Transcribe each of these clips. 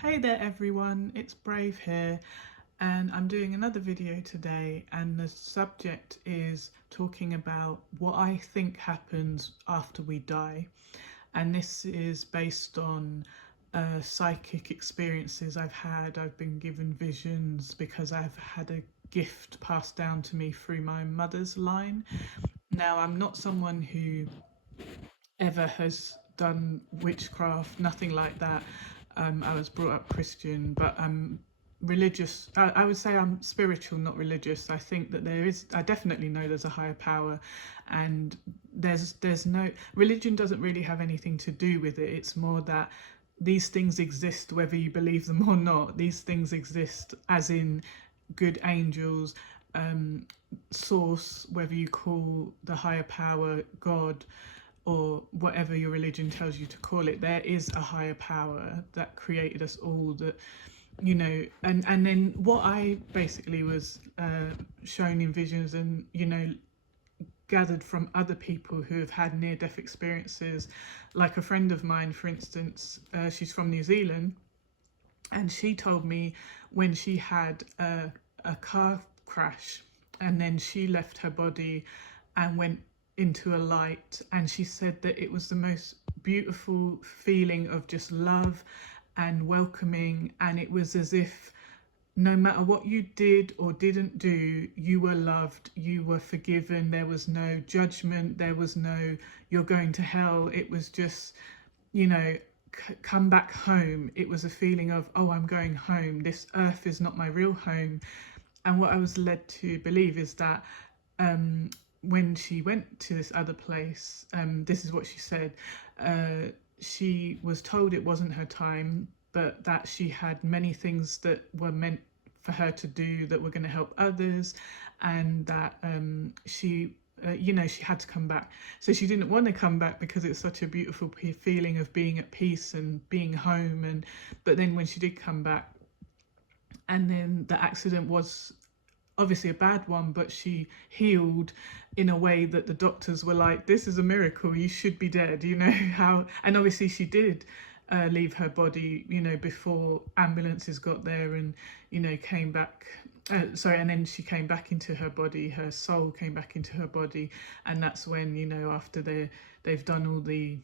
Hey there everyone, it's Brave here and I'm doing another video today, and the subject is talking about what I think happens after we die. And this is based on psychic experiences I've had. I've been given visions because I've had a gift passed down to me through my mother's line. Now, I'm not someone who ever has done witchcraft, nothing like that. I was brought up Christian, but I'm religious. I would say I'm spiritual, not religious. I think that I definitely know there's a higher power, and there's no, religion doesn't really have anything to do with it. It's more that these things exist whether you believe them or not. These things exist as in good angels, source, whether you call the higher power God or whatever your religion tells you to call it. There is a higher power that created us all, that and then what I basically was shown in visions, and gathered from other people who have had near-death experiences, like a friend of mine, for instance. She's from New Zealand, and she told me when she had a car crash, and then she left her body and went into a light, and she said that it was the most beautiful feeling of just love and welcoming, and it was as if no matter what you did or didn't do, you were loved, you were forgiven. There was no judgment, there was no you're going to hell. It was just, you know, come back home. It was a feeling of, oh, I'm going home. This earth is not my real home. And what I was led to believe is that when she went to this other place, this is what she said. She was told it wasn't her time, but that she had many things that were meant for her to do that were going to help others, and that she had to come back. So she didn't want to come back because it's such a beautiful feeling of being at peace and being home. And but then when she did come back, and then the accident was obviously a bad one, but she healed in a way that the doctors were like, this is a miracle, you should be dead, how. And obviously she did leave her body, before ambulances got there, and came back, sorry, and then she came back into her body, her soul came back into her body. And that's when, after they've done all the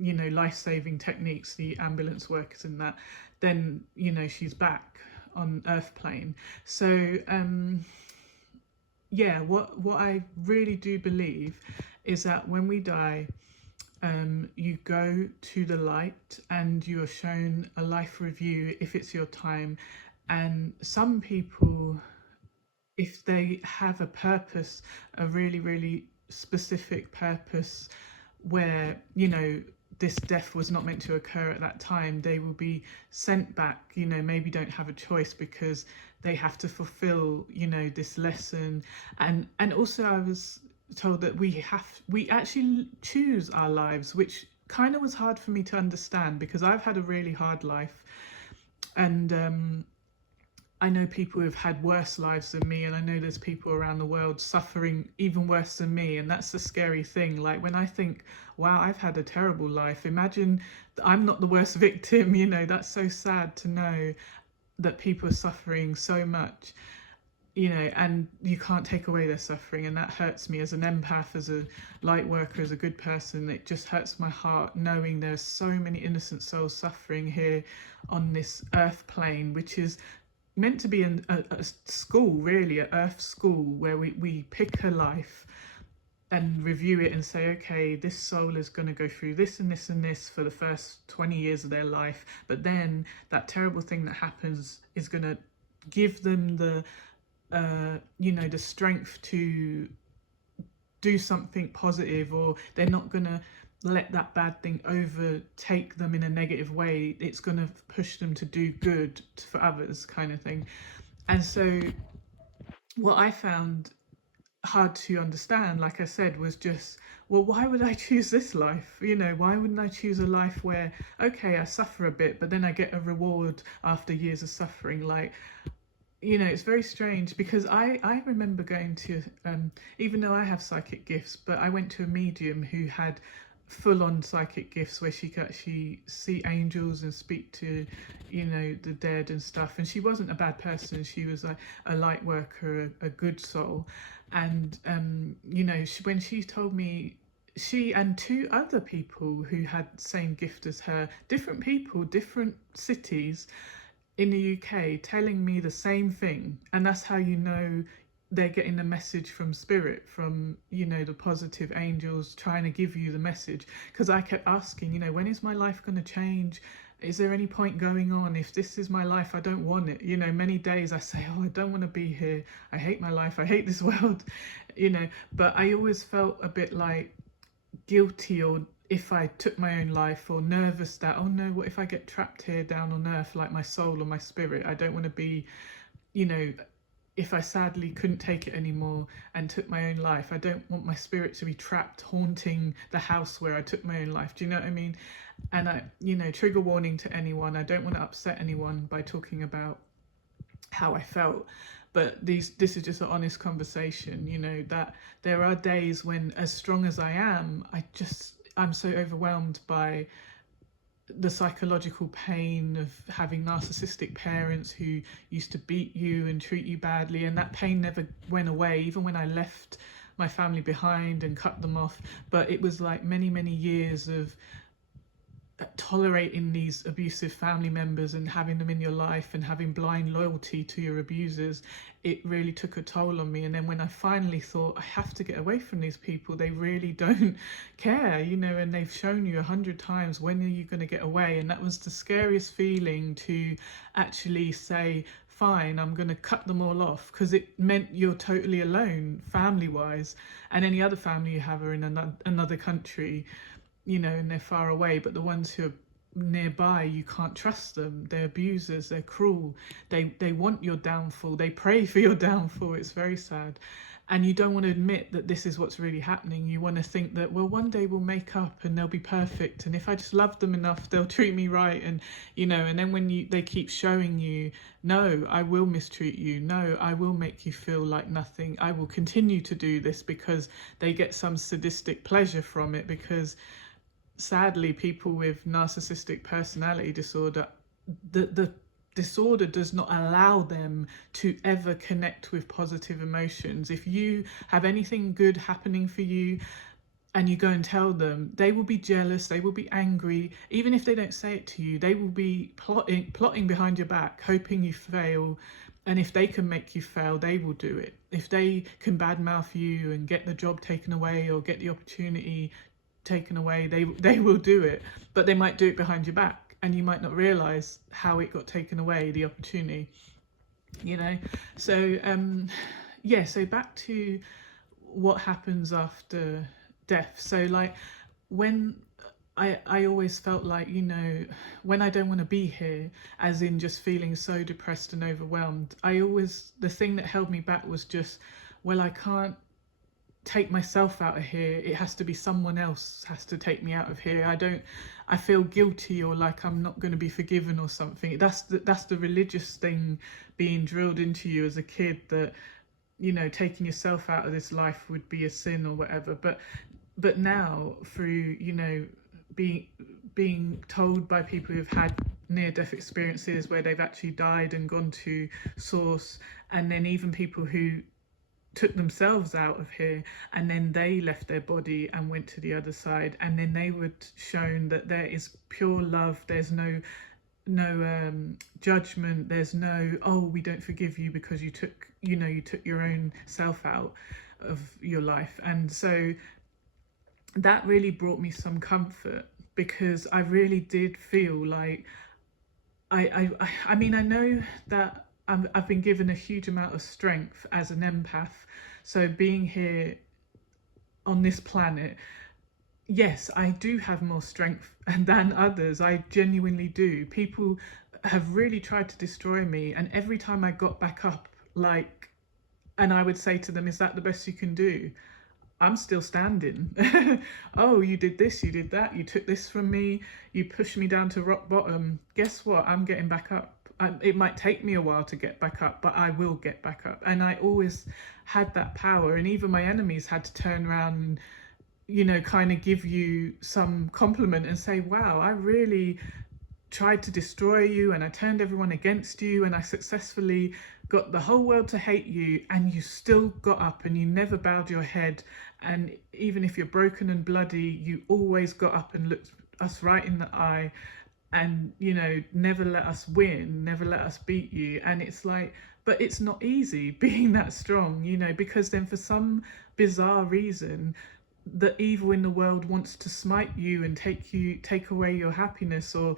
life-saving techniques, the ambulance workers and that, then she's back on earth plane. So yeah, what I really do believe is that when we die, you go to the light and you are shown a life review if it's your time. And some people, if they have a purpose, a really, really specific purpose, where, this death was not meant to occur at that time, they will be sent back, maybe don't have a choice because they have to fulfill, this lesson. And also I was told that we actually choose our lives, which kind of was hard for me to understand because I've had a really hard life. And I know people who've had worse lives than me, and I know there's people around the world suffering even worse than me. And that's the scary thing. Like when I think, wow, I've had a terrible life, imagine that I'm not the worst victim, that's so sad to know that people are suffering so much, and you can't take away their suffering. And that hurts me as an empath, as a light worker, as a good person. It just hurts my heart knowing there's so many innocent souls suffering here on this earth plane, which is meant to be a school, really, a earth school, where we pick a life and review it and say, okay, this soul is going to go through this and this and this for the first 20 years of their life, but then that terrible thing that happens is going to give them the the strength to do something positive, or they're not going to let that bad thing overtake them in a negative way. It's going to push them to do good for others, kind of thing. And so what I found hard to understand, like I said, was just, well, why would I choose this life? Why wouldn't I choose a life where, okay, I suffer a bit, but then I get a reward after years of suffering? Like, it's very strange because I remember going to, even though I have psychic gifts, but I went to a medium who had full on psychic gifts where she could actually see angels and speak to, you know, the dead and stuff. And she wasn't a bad person. She was a light worker, a good soul. And, you know, when she told me, she and two other people who had the same gift as her, different people, different cities in the UK, telling me the same thing. And that's how you know they're getting the message from spirit, from, you know, the positive angels trying to give you the message. Because I kept asking, you know, when is my life going to change? Is there any point going on? If this is my life, I don't want it. You know, many days I say, oh, I don't want to be here. I hate my life. I hate this world, you know. But I always felt a bit like guilty, or if I took my own life, or nervous that, oh no, what if I get trapped here down on earth, like my soul or my spirit? I don't want to be, you know, if I sadly couldn't take it anymore and took my own life, I don't want my spirit to be trapped haunting the house where I took my own life. Do you know what I mean? And I, you know, trigger warning to anyone, I don't want to upset anyone by talking about how I felt. But this is just an honest conversation, you know, that there are days when, as strong as I am, I'm so overwhelmed by the psychological pain of having narcissistic parents who used to beat you and treat you badly, and that pain never went away even when I left my family behind and cut them off. But it was like many years of tolerating these abusive family members and having them in your life and having blind loyalty to your abusers. It really took a toll on me. And then when I finally thought, I have to get away from these people, they really don't care, you know, and they've shown you 100 times, when are you going to get away? And that was the scariest feeling, to actually say, fine, I'm going to cut them all off, because it meant you're totally alone family wise, and any other family you have are in another country, you know, and they're far away. But the ones who are nearby, you can't trust them. They're abusers, they're cruel, they want your downfall, they pray for your downfall. It's very sad. And you don't want to admit that this is what's really happening. You want to think that, well, one day we'll make up and they'll be perfect, and if I just love them enough, they'll treat me right. And, you know, and then when they keep showing you, no, I will mistreat you, no, I will make you feel like nothing, I will continue to do this, because they get some sadistic pleasure from it. Because sadly, people with narcissistic personality disorder, the disorder does not allow them to ever connect with positive emotions. If you have anything good happening for you and you go and tell them, they will be jealous, they will be angry. Even if they don't say it to you, they will be plotting behind your back, hoping you fail. And if they can make you fail, they will do it. If they can badmouth you and get the job taken away or get the opportunity taken away, they will do it. But they might do it behind your back, and you might not realize how it got taken away, the opportunity, you know. So yeah, so back to what happens after death. So like, when I always felt like, you know, when I don't want to be here, as in just feeling so depressed and overwhelmed, the thing that held me back was just, well, I can't take myself out of here, it has to be someone else has to take me out of here. I feel guilty, or like I'm not going to be forgiven or something. That's the religious thing being drilled into you as a kid, that, you know, taking yourself out of this life would be a sin or whatever. But now, through, you know, being told by people who've had near-death experiences where they've actually died and gone to source, and then even people who took themselves out of here and then they left their body and went to the other side, and then they were shown that there is pure love, there's no judgment, there's no, oh, we don't forgive you because you took your own self out of your life. And so that really brought me some comfort, because I really did feel like I mean, I know that I've been given a huge amount of strength as an empath. So being here on this planet, yes, I do have more strength than others. I genuinely do. People have really tried to destroy me, and every time I got back up, like, and I would say to them, is that the best you can do? I'm still standing. Oh, you did this, you did that, you took this from me, you pushed me down to rock bottom. Guess what? I'm getting back up. It might take me a while to get back up, but I will get back up. And I always had that power. And even my enemies had to turn around and, kind of give you some compliment and say, wow, I really tried to destroy you and I turned everyone against you and I successfully got the whole world to hate you, and you still got up and you never bowed your head, and even if you're broken and bloody, you always got up and looked us right in the eye, and never let us win, never let us beat you. And it's like, but it's not easy being that strong, because then for some bizarre reason the evil in the world wants to smite you and take away your happiness, or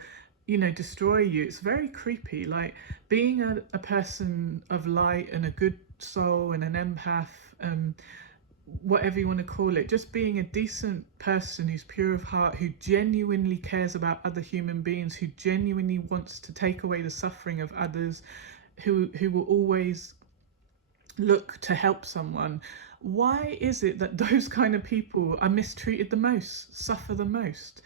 destroy you. It's very creepy. Like being a person of light and a good soul and an empath, whatever you want to call it, just being a decent person who's pure of heart, who genuinely cares about other human beings, who genuinely wants to take away the suffering of others, who will always look to help someone. Why is it that those kind of people are mistreated the most, suffer the most?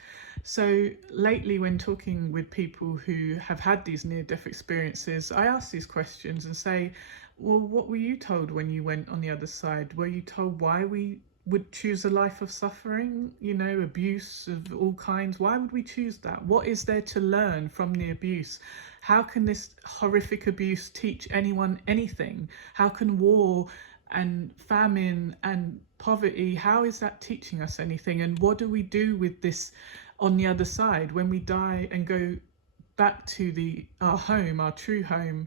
So lately, when talking with people who have had these near-death experiences, I ask these questions and say, well, what were you told when you went on the other side? Were you told why we would choose a life of suffering, abuse of all kinds? Why would we choose that? What is there to learn from the abuse? How can this horrific abuse teach anyone anything? How can war and famine and poverty, how is that teaching us anything? And what do we do with this on the other side when we die and go back to our home, our true home?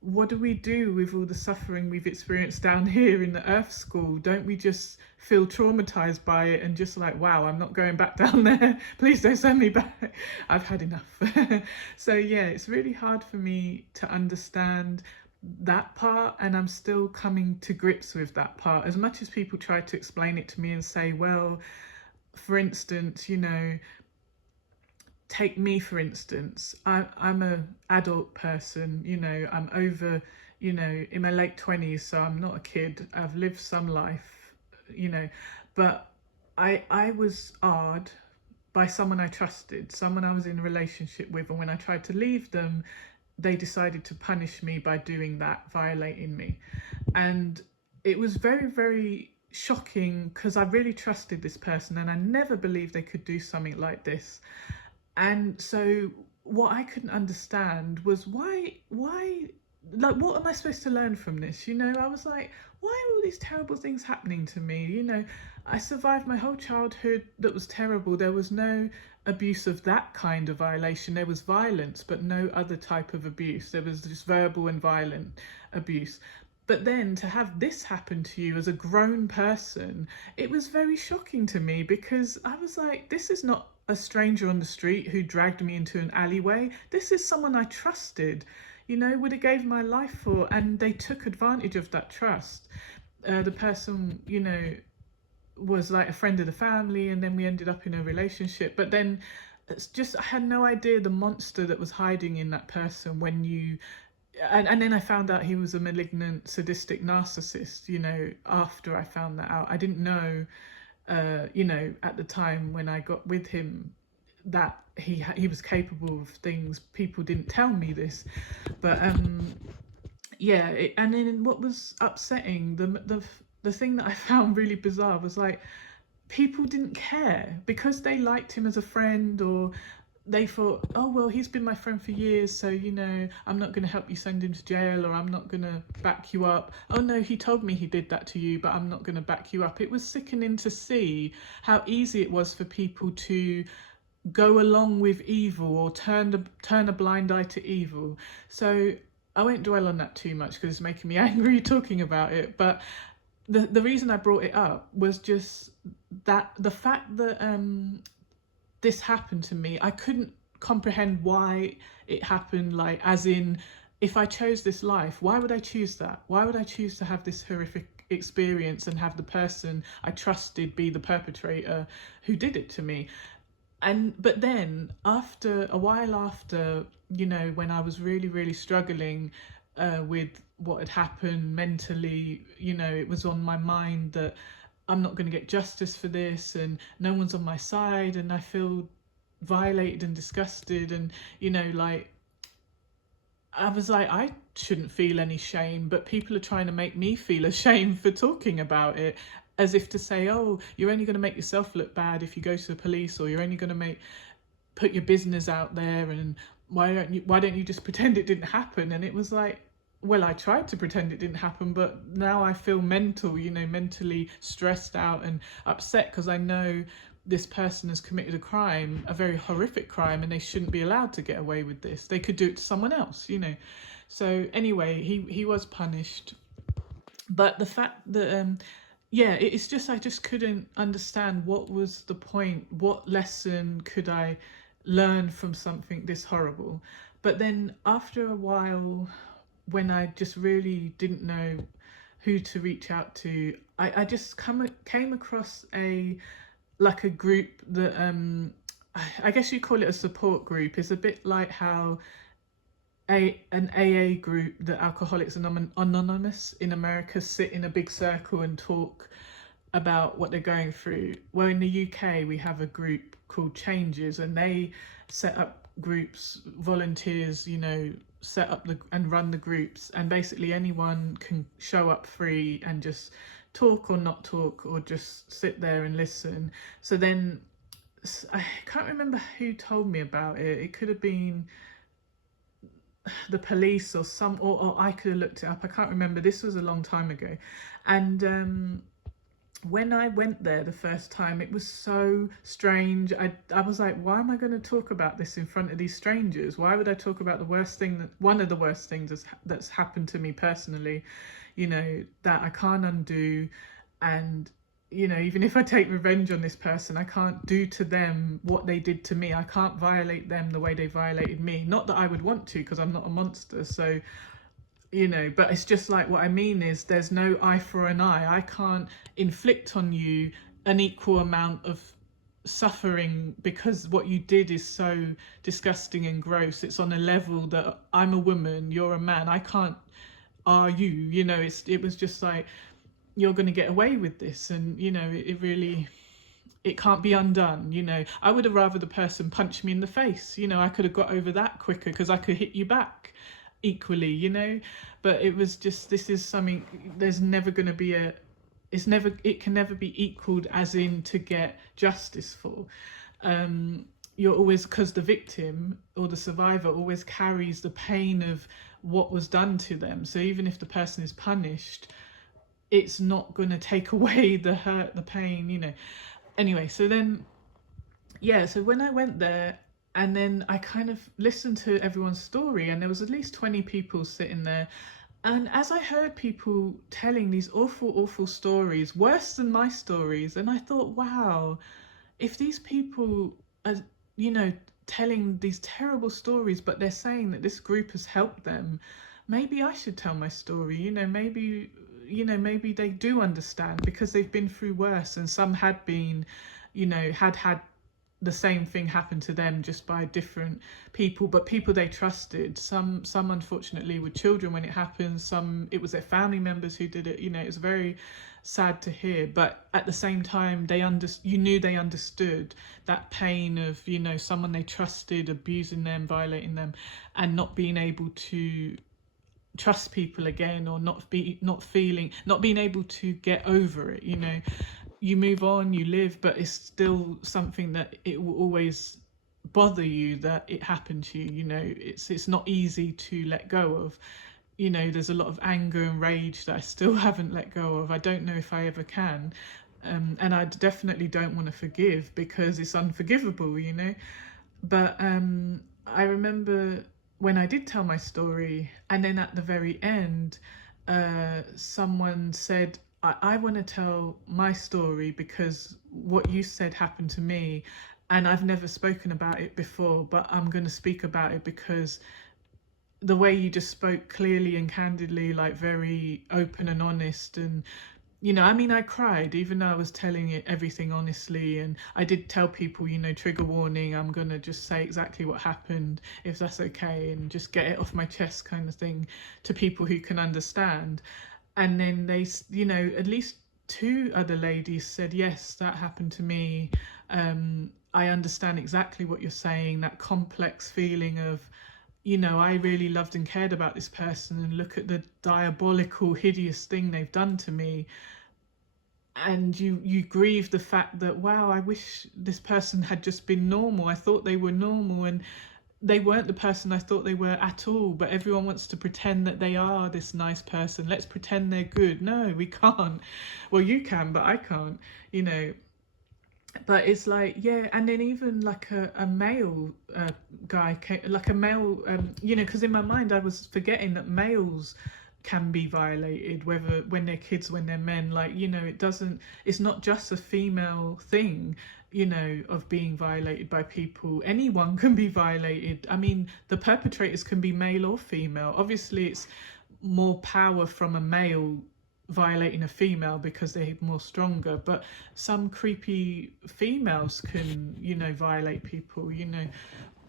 What do we do with all the suffering we've experienced down here in the Earth School? Don't we just feel traumatized by it and just like, wow, I'm not going back down there. Please don't send me back. I've had enough. So yeah, it's really hard for me to understand that part, and I'm still coming to grips with that part. As much as people try to explain it to me and say, well, for instance, take me for instance. I'm an adult person, I'm over, in my late 20s, so I'm not a kid. I've lived some life, but I was odd by someone I trusted, someone I was in a relationship with, and when I tried to leave them, they decided to punish me by doing that, violating me. And it was very, very shocking because I really trusted this person and I never believed they could do something like this. And so what I couldn't understand was why, like, what am I supposed to learn from this? I was like, why are all these terrible things happening to me? I survived my whole childhood that was terrible. There was no abuse of that kind of violation. There was violence, but no other type of abuse. There was just verbal and violent abuse. But then to have this happen to you as a grown person, it was very shocking to me because I was like, this is not a stranger on the street who dragged me into an alleyway. This is someone I trusted, would have gave my life for, and they took advantage of that trust. The person, was like a friend of the family, and then we ended up in a relationship. But then it's just, I had no idea the monster that was hiding in that person when you, and then I found out he was a malignant, sadistic narcissist, after I found that out. I didn't know, at the time when I got with him, that he was capable of things. People didn't tell me this, but yeah. And then what was upsetting, the thing that I found really bizarre was like, people didn't care because they liked him as a friend, or they thought, oh, well, he's been my friend for years, so, I'm not going to help you send him to jail, or I'm not going to back you up. Oh, no, he told me he did that to you, but I'm not going to back you up. It was sickening to see how easy it was for people to go along with evil or turn a blind eye to evil. So I won't dwell on that too much because it's making me angry talking about it. But the reason I brought it up was just that the fact that this happened to me, I couldn't comprehend why it happened. Like, as in, if I chose this life, why would I choose that? Why would I choose to have this horrific experience and have the person I trusted be the perpetrator who did it to me? But then after a while, after, when I was really, really struggling with what had happened mentally, it was on my mind that I'm not going to get justice for this, and no one's on my side, and I feel violated and disgusted, and like, I was like, I shouldn't feel any shame, but people are trying to make me feel ashamed for talking about it. as if to say, oh, you're only going to make yourself look bad if you go to the police, or you're only going to put your business out there, and why don't you just pretend it didn't happen? And it was like, well, I tried to pretend it didn't happen, but now I feel mentally stressed out and upset, because I know this person has committed a crime, a very horrific crime, and they shouldn't be allowed to get away with this. They could do it to someone else, So anyway, he was punished. But the fact that yeah, it's just, I just couldn't understand what was the point, what lesson could I learn from something this horrible. But then after a while, when I just really didn't know who to reach out to, I just came across a group that I guess you call it a support group. It's a bit like how an AA group, the Alcoholics Anonymous in America, sit in a big circle and talk about what they're going through. Well, in the UK, we have a group called Changes, and they set up groups, volunteers, set up and run the groups, and basically anyone can show up free and just talk or not talk, or just sit there and listen. So then, I can't remember who told me about it. It could have been the police or I could have looked it up. I can't remember. This was a long time ago. And when I went there the first time, it was so strange. I was like, why am I going to talk about this in front of these strangers? Why would I talk about one of the worst things that's happened to me personally, that I can't undo? And even if I take revenge on this person, I can't do to them what they did to me. I can't violate them the way they violated me. Not that I would want to, because I'm not a monster. So, but it's just like, what I mean is, there's no eye for an eye. I can't inflict on you an equal amount of suffering, because what you did is so disgusting and gross. It's on a level that I'm a woman, you're a man. I can't, are you? It was just like, you're going to get away with this, and it can't be undone. I would have rather the person punch me in the face. I could have got over that quicker, because I could hit you back equally. But it was just, this is something, there's never going to be it can never be equaled, as in to get justice for. You're always, because the victim or the survivor always carries the pain of what was done to them. So even if the person is punished, it's not going to take away the hurt, the pain. Anyway, so then, so when I went there, and then I kind of listened to everyone's story, and there was at least 20 people sitting there. And as I heard people telling these awful, awful stories, worse than my stories, and I thought, wow, if these people are, telling these terrible stories, but they're saying that this group has helped them, maybe I should tell my story. Maybe they do understand, because they've been through worse, and some had been, had the same thing happen to them, just by different people, but people they trusted. Some unfortunately were children when it happened. Some, it was their family members who did it. It was very sad to hear, but at the same time, you knew they understood that pain of, someone they trusted abusing them, violating them, and not being able to trust people again, or not being able to get over it. You move on, you live, but it's still something that it will always bother you, that it happened to you. It's not easy to let go of. There's a lot of anger and rage that I still haven't let go of. I don't know if I ever can, and I definitely don't want to forgive, because it's unforgivable. But I remember when I did tell my story, and then at the very end, someone said, I want to tell my story, because what you said happened to me, and I've never spoken about it before, but I'm going to speak about it, because the way you just spoke clearly and candidly, like very open and honest. And I cried, even though I was telling it everything honestly. And I did tell people, trigger warning, I'm going to just say exactly what happened, if that's okay, and just get it off my chest, kind of thing, to people who can understand. And then they, at least 2 other ladies said, yes, that happened to me. I understand exactly what you're saying, that complex feeling of, I really loved and cared about this person, and look at the diabolical, hideous thing they've done to me. and you grieve the fact that, wow, I wish this person had just been normal. I thought they were normal, and they weren't the person I thought they were at all. But everyone wants to pretend that they are this nice person. Let's pretend they're good. No, we can't. Well, you can, but I can't, you know. But it's like, yeah. And then even like a male guy like a male, you know, because in my mind I was forgetting that males can be violated, whether when they're kids, when they're men. Like, you know, it's not just a female thing, you know, of being violated by people. Anyone can be violated. I mean, the perpetrators can be male or female. Obviously it's more power from a male violating a female because they're more stronger, but some creepy females can, you know, violate people, you know,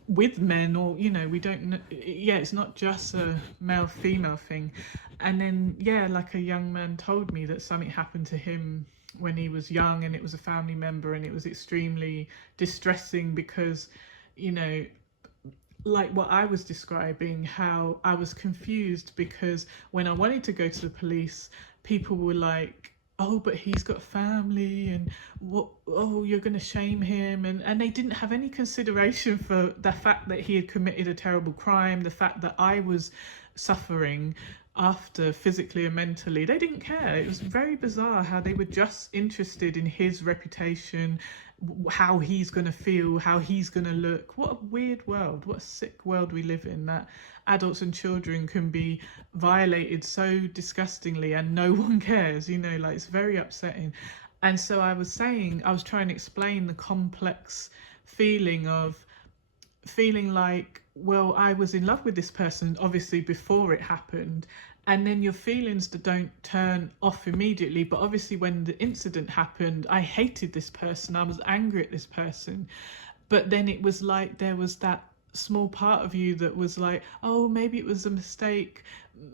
with men. Or, you know, we don't know. Yeah, it's not just a male female thing. And then, yeah, like a young man told me that something happened to him when he was young, and it was a family member, and it was extremely distressing because, you know, like what I was describing, how I was confused because when I wanted to go to the police, people were like, oh, but he's got family, and what, oh, you're going to shame him. And they didn't have any consideration for the fact that he had committed a terrible crime, the fact that I was suffering after, physically and mentally. They didn't care. It was very bizarre how they were just interested in his reputation, how he's going to feel, how he's going to look. What a weird world, what a sick world we live in, that adults and children can be violated so disgustingly and no one cares, you know, like it's very upsetting. And so I was trying to explain the complex feeling of feeling like, well, I was in love with this person, obviously, before it happened. And then your feelings that don't turn off immediately. But obviously, when the incident happened, I hated this person. I was angry at this person. But then it was like there was that small part of you that was like, oh, maybe it was a mistake.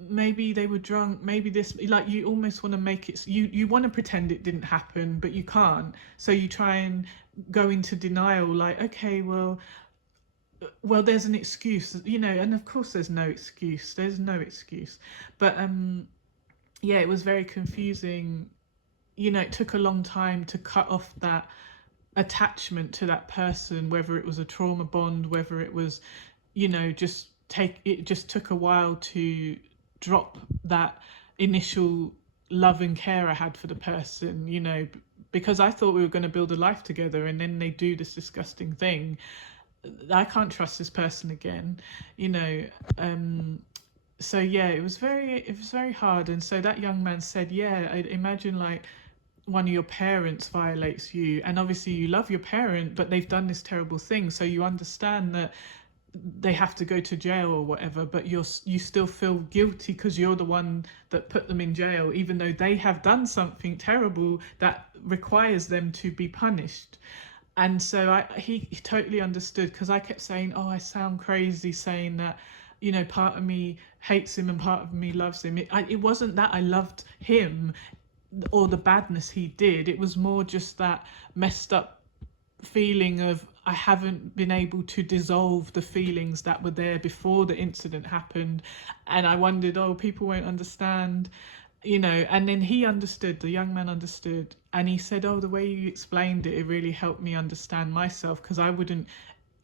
Maybe they were drunk. Maybe this, like, you almost want to make it, you want to pretend it didn't happen, but you can't. So you try and go into denial, like, okay, well, there's an excuse, you know. And of course there's no excuse, but yeah, it was very confusing. You know, it took a long time to cut off that attachment to that person, whether it was a trauma bond, whether it was, you know, it just took a while to drop that initial love and care I had for the person, you know, because I thought we were going to build a life together, and then they do this disgusting thing. I can't trust this person again, you know. So yeah, it was very hard. And so that young man said, yeah, I imagine like one of your parents violates you, and obviously you love your parent, but they've done this terrible thing, so you understand that they have to go to jail or whatever, but you still feel guilty because you're the one that put them in jail, even though they have done something terrible that requires them to be punished. And so he totally understood, because I kept saying, oh, I sound crazy saying that, you know, part of me hates him and part of me loves him. It wasn't that I loved him or the badness he did. It was more just that messed up feeling of I haven't been able to dissolve the feelings that were there before the incident happened. And I wondered, oh, people won't understand, you know. And then he understood, the young man understood, and he said, oh, the way you explained it, it really helped me understand myself, because I wouldn't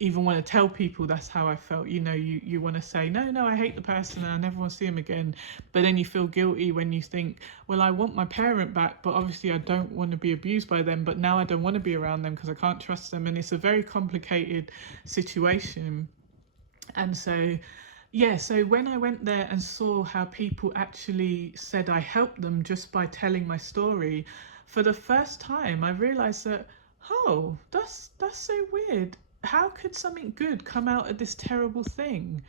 even want to tell people that's how I felt. You know, you want to say, no, I hate the person and I never want to see him again, but then you feel guilty when you think, well, I want my parent back, but obviously I don't want to be abused by them, but now I don't want to be around them because I can't trust them. And it's a very complicated situation. And so yeah, so when I went there and saw how people actually said I helped them just by telling my story, for the first time I realized that, oh, that's so weird. How could something good come out of this terrible thing?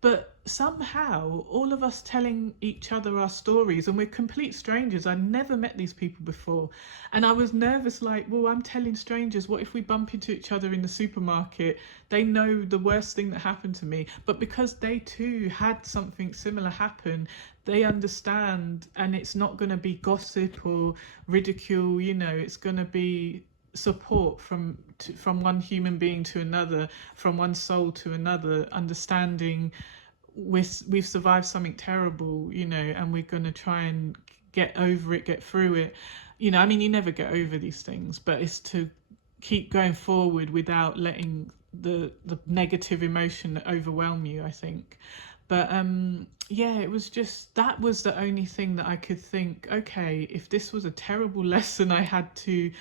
But somehow all of us telling each other our stories, and we're complete strangers, I never met these people before, and I was nervous, like, well, I'm telling strangers, what if we bump into each other in the supermarket? They know the worst thing that happened to me, but because they too had something similar happen, they understand, and it's not going to be gossip or ridicule, you know. It's going to be support from one human being to another, from one soul to another, understanding we've survived something terrible, you know, and we're going to try and get over it, get through it. you know, I mean, you never get over these things, but it's to keep going forward without letting the negative emotion overwhelm you, I think. But yeah, it was just, that was the only thing that I could think, okay, if this was a terrible lesson I had to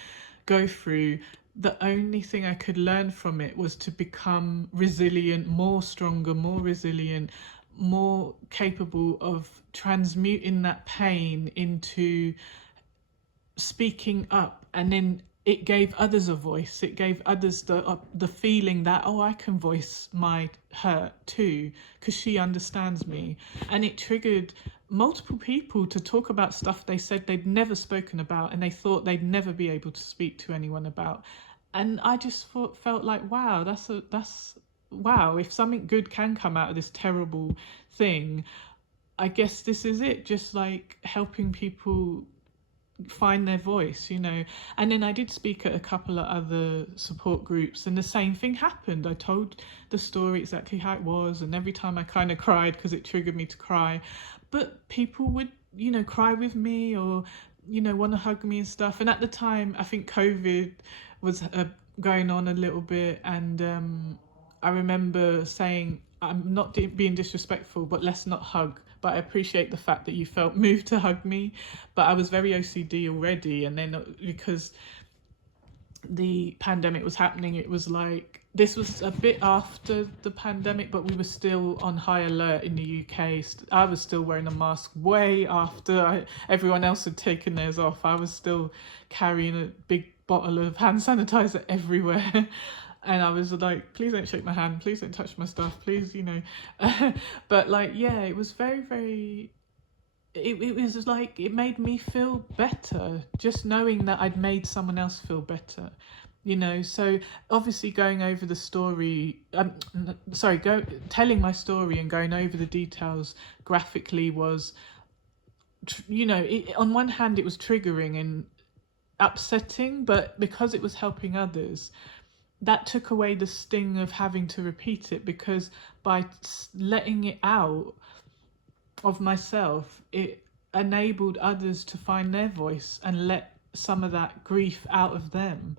go through, the only thing I could learn from it was to become resilient, more stronger, more resilient, more capable of transmuting that pain into speaking up. And then it gave others a voice. It gave others the feeling that, oh, I can voice my hurt too, because she understands me. And it triggered multiple people to talk about stuff they said they'd never spoken about and they thought they'd never be able to speak to anyone about. And I just felt like, wow, that's wow, if something good can come out of this terrible thing, I guess this is it, just like helping people find their voice, you know. And then I did speak at a couple of other support groups, and the same thing happened. I told the story exactly how it was, and every time I kind of cried because it triggered me to cry, but people would, you know, cry with me, or, you know, want to hug me and stuff. And at the time, I think COVID was going on a little bit, and I remember saying, I'm not being disrespectful, but let's not hug. But I appreciate the fact that you felt moved to hug me. But I was very OCD already. And then because the pandemic was happening, it was like, this was a bit after the pandemic, but we were still on high alert in the UK. I was still wearing a mask way after everyone else had taken theirs off. I was still carrying a big bottle of hand sanitizer everywhere. And I was like, please don't shake my hand, please don't touch my stuff, please, you know. But like, yeah, it was very, very, it was like, it made me feel better just knowing that I'd made someone else feel better, you know. So obviously going over the story, telling my story and going over the details graphically was, you know, on one hand it was triggering and upsetting, but because it was helping others, that took away the sting of having to repeat it, because by letting it out of myself, it enabled others to find their voice and let some of that grief out of them.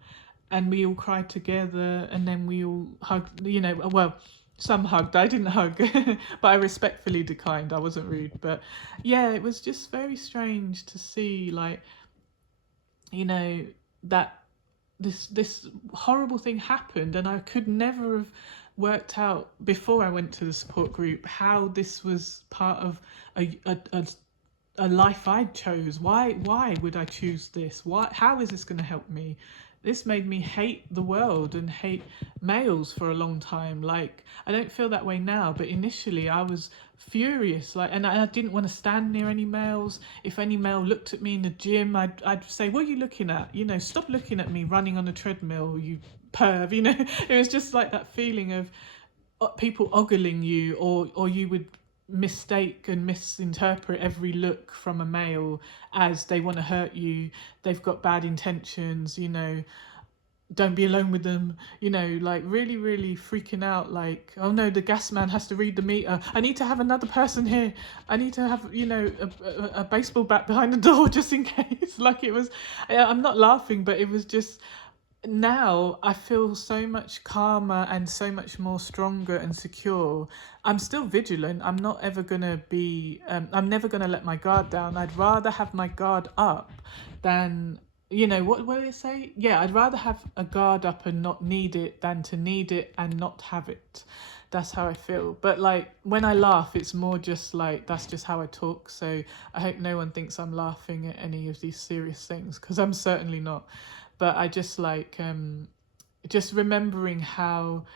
And we all cried together, and then we all hugged, you know, well, some hugged, I didn't hug, but I respectfully declined, I wasn't rude. But yeah, it was just very strange to see, like, you know, that this horrible thing happened, and I could never have worked out before I went to the support group how this was part of a life I chose. Why would I choose this? How is this going to help me? This made me hate the world and hate males for a long time. Like, I don't feel that way now, but initially I was furious. Like, and I didn't want to stand near any males. If any male looked at me in the gym, I'd say, "What are you looking at? You know, stop looking at me running on a treadmill, you perv." You know, it was just like that feeling of people ogling you, or you would mistake and misinterpret every look from a male as they want to hurt you, they've got bad intentions, you know, don't be alone with them, you know, like really, really freaking out, like, oh no, the gas man has to read the meter, I need to have another person here, I need to have, you know, a baseball bat behind the door just in case. Like, it was, I'm not laughing, but it was just, now I feel so much calmer and so much more stronger and secure. I'm still vigilant. I'm not ever going to be, I'm never going to let my guard down. I'd rather have my guard up than, you know, what do they say? Yeah, I'd rather have a guard up and not need it than to need it and not have it. That's how I feel. But like, when I laugh, it's more just like, that's just how I talk. So I hope no one thinks I'm laughing at any of these serious things, because I'm certainly not. But I just like, just remembering how,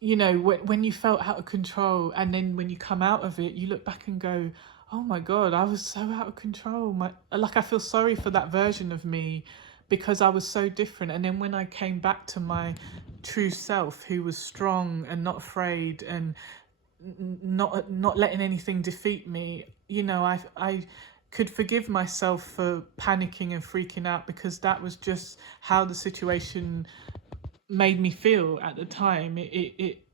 you know, when you felt out of control, and then when you come out of it, you look back and go, oh my God, I was so out of control. Like, I feel sorry for that version of me, because I was so different. And then when I came back to my true self, who was strong and not afraid and not letting anything defeat me, you know, I could forgive myself for panicking and freaking out, because that was just how the situation made me feel at the time. It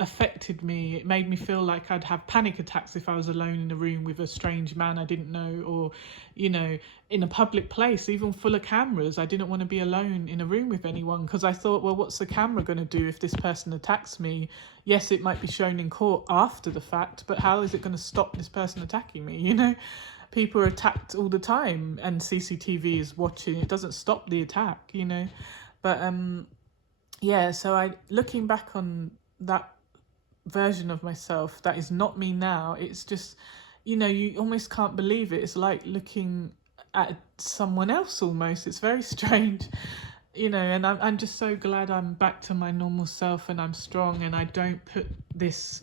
affected me. It made me feel like I'd have panic attacks if I was alone in a room with a strange man I didn't know, or, you know, in a public place, even full of cameras. I didn't want to be alone in a room with anyone, because I thought, well, what's the camera going to do if this person attacks me? Yes, it might be shown in court after the fact, but how is it going to stop this person attacking me? You know, people are attacked all the time and CCTV is watching. It doesn't stop the attack, you know. But yeah, so looking back on that version of myself, that is not me now. It's just, you know, you almost can't believe it. It's like looking at someone else almost. It's very strange, you know. And I'm just so glad I'm back to my normal self and I'm strong, and I don't put this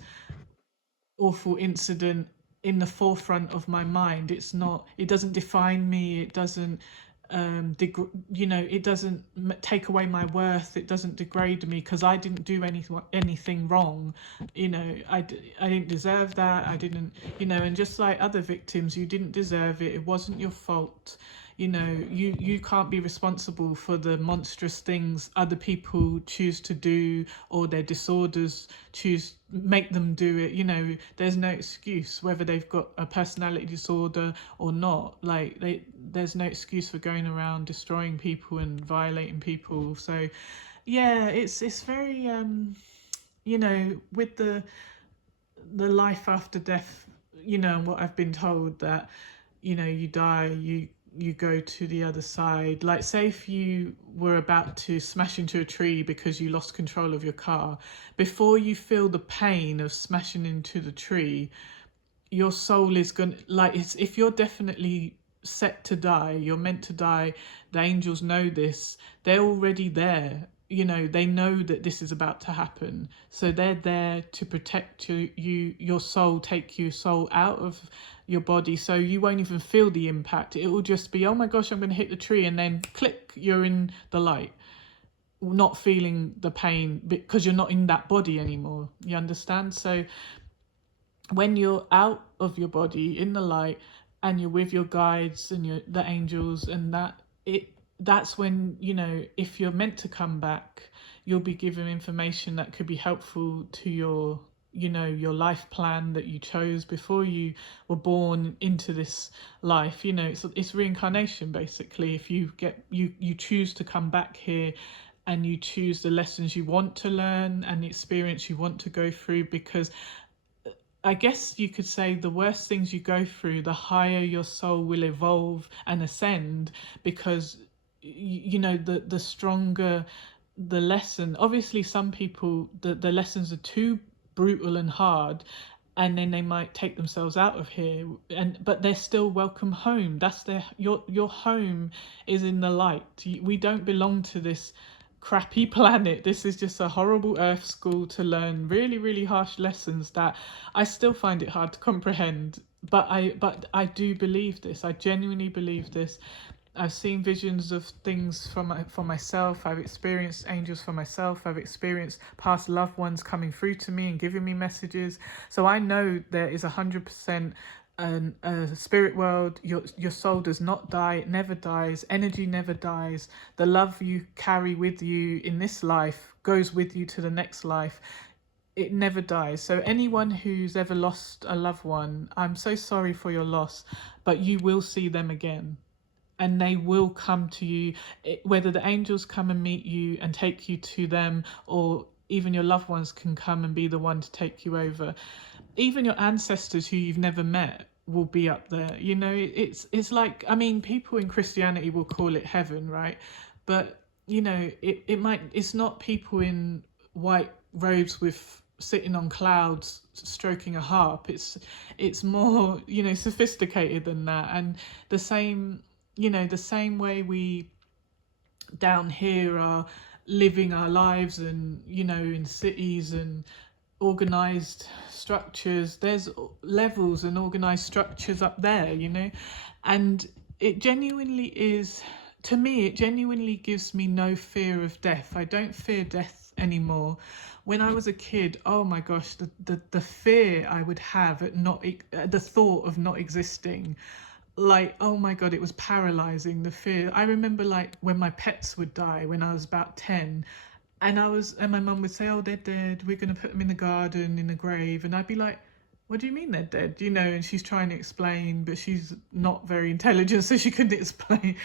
awful incident in the forefront of my mind. It's not, it doesn't define me. It doesn't you know, it doesn't take away my worth. It doesn't degrade me because I didn't do anything wrong. You know, I didn't deserve that. I didn't, you know. And just like other victims, you didn't deserve it. It wasn't your fault. You know, you can't be responsible for the monstrous things other people choose to do, or their disorders make them do it. You know, there's no excuse whether they've got a personality disorder or not. Like, there's no excuse for going around destroying people and violating people. So yeah, it's very you know, with the life after death, you know, and what I've been told, that, you know, you die, you go to the other side. Like, say if you were about to smash into a tree because you lost control of your car, before you feel the pain of smashing into the tree, your soul is going to, like, it's, if you're definitely set to die, you're meant to die, the angels know this, they're already there. You know, they know that this is about to happen, so they're there to protect your soul, take your soul out of your body, so you won't even feel the impact. It will just be, oh my gosh, I'm going to hit the tree, and then click, you're in the light, not feeling the pain because you're not in that body anymore. You understand? So when you're out of your body in the light and you're with your guides and the angels, and that's when, you know, if you're meant to come back, you'll be given information that could be helpful to your, you know, your life plan that you chose before you were born into this life. You know, it's reincarnation basically. If you choose to come back here, and you choose the lessons you want to learn and the experience you want to go through, because I guess you could say the worse things you go through, the higher your soul will evolve and ascend, because you know, the stronger the lesson. Obviously some people, the lessons are too brutal and hard, and then they might take themselves out of here, but they're still welcome home. That's your home is in the light. We don't belong to this crappy planet. This is just a horrible earth school to learn really, really harsh lessons that I still find it hard to comprehend. But I do believe this. I genuinely believe this. I've seen visions of things for myself. I've experienced angels for myself. I've experienced past loved ones coming through to me and giving me messages. So I know there is 100% a spirit world. Your soul does not die. It never dies. Energy never dies. The love you carry with you in this life goes with you to the next life. It never dies. So anyone who's ever lost a loved one, I'm so sorry for your loss, but you will see them again. And they will come to you, whether the angels come and meet you and take you to them, or even your loved ones can come and be the one to take you over. Even your ancestors who you've never met will be up there. You know, it's like, I mean, people in Christianity will call it heaven, right? But, you know, it's not people in white robes with sitting on clouds stroking a harp. It's more, you know, sophisticated than that. And the same, you know, the same way we down here are living our lives, and, you know, in cities and organized structures, there's levels and organized structures up there, you know. And it genuinely is, to me, it genuinely gives me no fear of death. I don't fear death anymore. When I was a kid, oh my gosh, the fear I would have at the thought of not existing, like, oh my God, it was paralyzing, the fear. I remember, like, when my pets would die when I was about 10, And my mum would say, oh, they're dead, we're going to put them in the garden in the grave. And I'd be like, what do you mean they're dead? You know, and she's trying to explain, but she's not very intelligent, so she couldn't explain.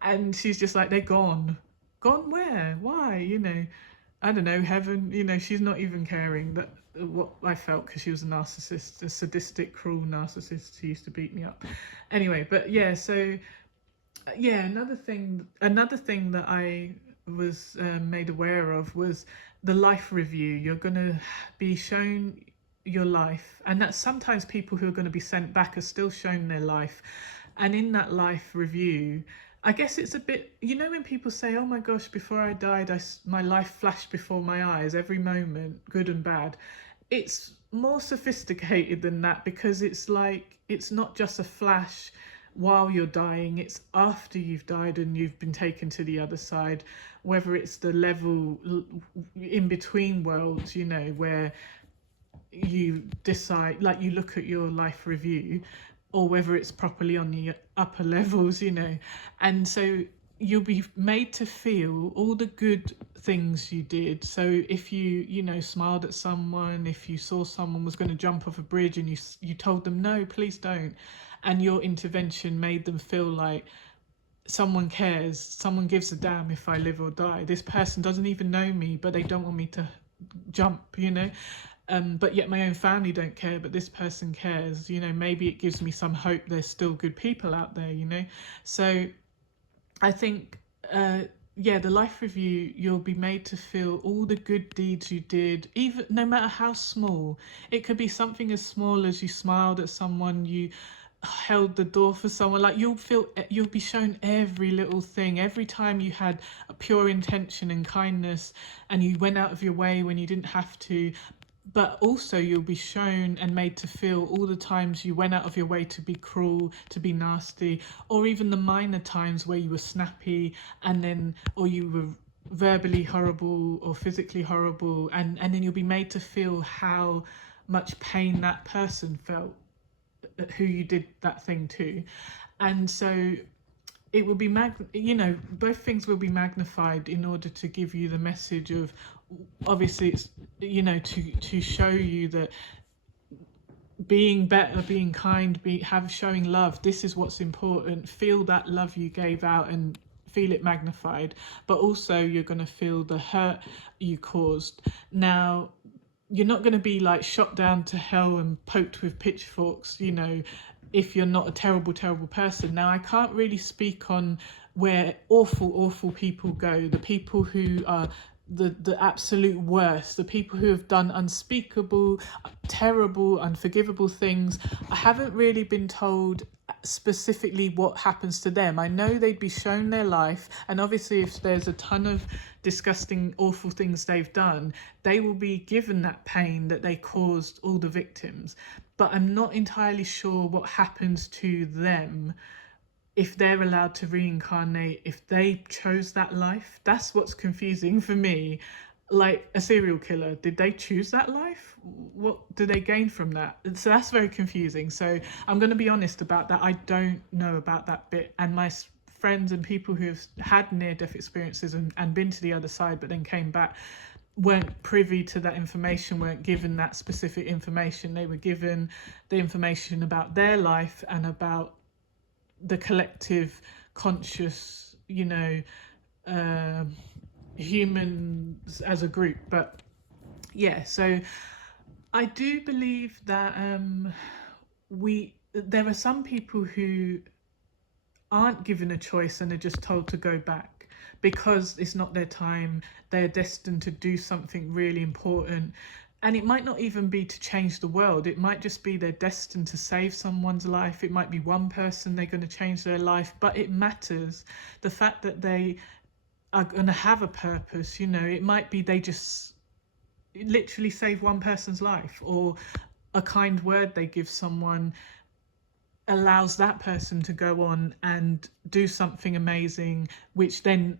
And she's just like, they're gone. Gone where? Why? You know, I don't know, heaven. You know, she's not even caring. That what I felt, because she was a narcissist, a sadistic, cruel narcissist who used to beat me up. Anyway, but yeah, so yeah, another thing that I was made aware of was the life review. You're going to be shown your life, and that sometimes people who are going to be sent back are still shown their life. And in that life review, I guess it's a bit, you know, when people say, oh my gosh, before I died, my life flashed before my eyes, every moment, good and bad. It's more sophisticated than that, because it's like, it's not just a flash while you're dying, it's after you've died and you've been taken to the other side, whether it's the level in between worlds, you know, where you decide, like you look at your life review, or whether it's properly on the upper levels, you know. And so you'll be made to feel all the good things you did. So if you know, smiled at someone, if you saw someone was going to jump off a bridge and you told them, no, please don't, and your intervention made them feel like someone cares, someone gives a damn if I live or die. This person doesn't even know me, but they don't want me to jump, you know. But yet my own family don't care, but this person cares, you know. Maybe it gives me some hope there's still good people out there, you know. So I think yeah, the life review, you'll be made to feel all the good deeds you did, even no matter how small. It could be something as small as you smiled at someone, you held the door for someone. Like, you'll be shown every little thing, every time you had a pure intention and kindness and you went out of your way when you didn't have to. But also you'll be shown and made to feel all the times you went out of your way to be cruel, to be nasty, or even the minor times where you were snappy, and then, or you were verbally horrible or physically horrible, and then you'll be made to feel how much pain that person felt who you did that thing to. And so it will be you know, both things will be magnified in order to give you the message of, obviously it's, you know, to show you that being better, being kind, showing love, this is what's important. Feel that love you gave out and feel it magnified, but also you're going to feel the hurt you caused. Now, you're not going to be like shot down to hell and poked with pitchforks, you know, if you're not a terrible, terrible person. Now, I can't really speak on where awful people go, the people who are the absolute worst, the people who have done unspeakable, terrible, unforgivable things. I haven't really been told specifically what happens to them. I know they'd be shown their life, and obviously if there's a ton of disgusting, awful things they've done, they will be given that pain that they caused all the victims. But I'm not entirely sure what happens to them if they're allowed to reincarnate, if they chose that life. That's what's confusing for me. Like a serial killer, did they choose that life? What do they gain from that? So that's very confusing. So I'm going to be honest about that. I don't know about that bit. And my friends and people who have had near-death experiences and been to the other side but then came back weren't privy to that information, weren't given that specific information. They were given the information about their life and about the collective conscious, you know, humans as a group. But yeah, so I do believe that there are some people who aren't given a choice and are just told to go back because it's not their time. They're destined to do something really important. And it might not even be to change the world. It might just be they're destined to save someone's life. It might be one person, they're going to change their life. But it matters. The fact that they are going to have a purpose, you know, it might be they just literally save one person's life, or a kind word they give someone allows that person to go on and do something amazing, which then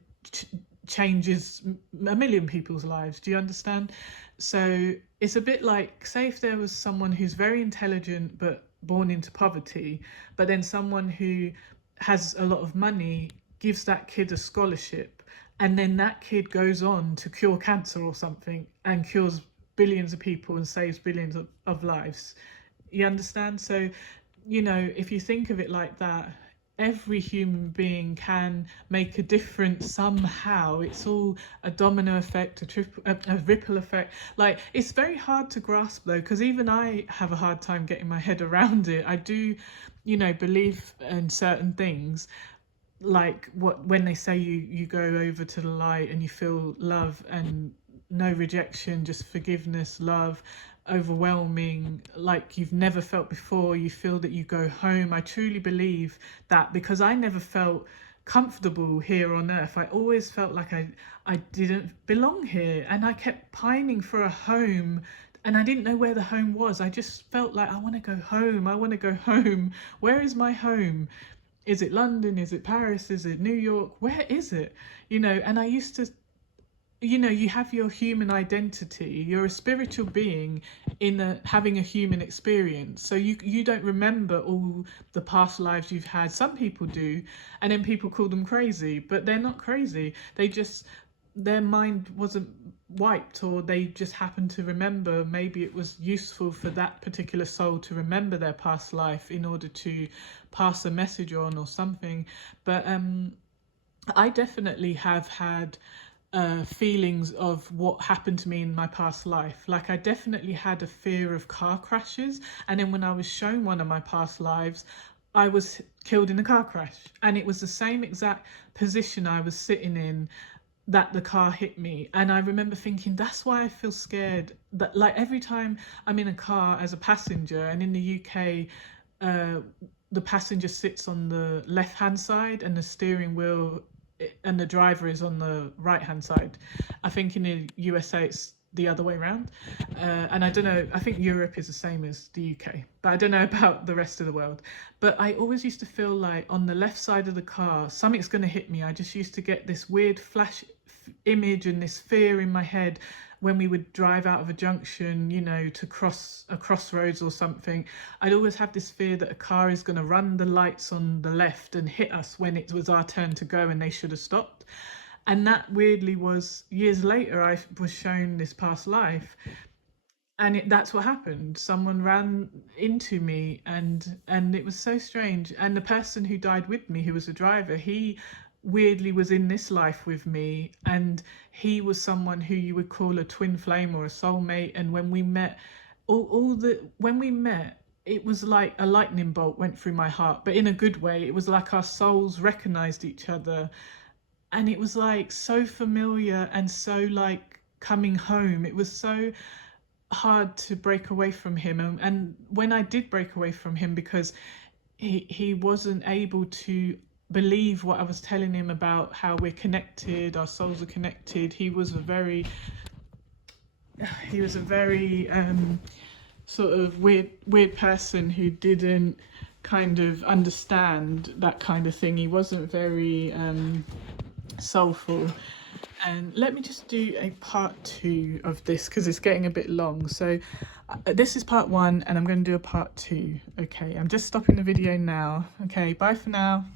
changes a million people's lives. Do you understand? So it's a bit like, say if there was someone who's very intelligent but born into poverty, but then someone who has a lot of money gives that kid a scholarship, and then that kid goes on to cure cancer or something and cures billions of people and saves billions of lives. You understand? So, you know, if you think of it like that, every human being can make a difference somehow. It's all a domino effect, a ripple effect. Like, it's very hard to grasp though, because even I have a hard time getting my head around it. I do, you know, believe in certain things, like what when they say you go over to the light and you feel love and no rejection, just forgiveness, love, overwhelming, like you've never felt before. You feel that you go home. I truly believe that, because I never felt comfortable here on earth. I always felt like I didn't belong here, and I kept pining for a home, and I didn't know where the home was. I just felt like I want to go home. I want to go home. Where is my home? Is it London? Is it Paris? Is it New York? Where is it? You know, and I used to, you know, you have your human identity. You're a spiritual being having a human experience. So you don't remember all the past lives you've had. Some people do, and then people call them crazy, but they're not crazy. They just, their mind wasn't wiped, or they just happened to remember. Maybe it was useful for that particular soul to remember their past life in order to pass a message on or something. But I definitely have had feelings of what happened to me in my past life. Like, I definitely had a fear of car crashes, and then when I was shown one of my past lives, I was killed in a car crash, and it was the same exact position I was sitting in that the car hit me. And I remember thinking, that's why I feel scared, that like every time I'm in a car as a passenger, and in the UK the passenger sits on the left hand side and the steering wheel and the driver is on the right hand side. I think in the USA it's the other way around, and I don't know, I think Europe is the same as the UK, but I don't know about the rest of the world. But I always used to feel like on the left side of the car something's going to hit me. I just used to get this weird flash image and this fear in my head when we would drive out of a junction, you know, to cross a crossroads or something. I'd always have this fear that a car is going to run the lights on the left and hit us when it was our turn to go and they should have stopped. And that weirdly was years later, I was shown this past life, and that's what happened. Someone ran into me, and it was so strange. And the person who died with me, who was a driver, he weirdly was in this life with me, and he was someone who you would call a twin flame or a soulmate. And when we met, when we met, it was like a lightning bolt went through my heart, but in a good way. It was like our souls recognized each other, and it was like so familiar and so like coming home. It was so hard to break away from him, and when I did break away from him, because he wasn't able to believe what I was telling him about how we're connected, our souls are connected. He was a very sort of weird person who didn't kind of understand that kind of thing. He wasn't very soulful. And let me just do a part 2 of this because it's getting a bit long. So this is part 1 and I'm going to do a part 2. Okay, I'm just stopping the video now. Okay, bye for now.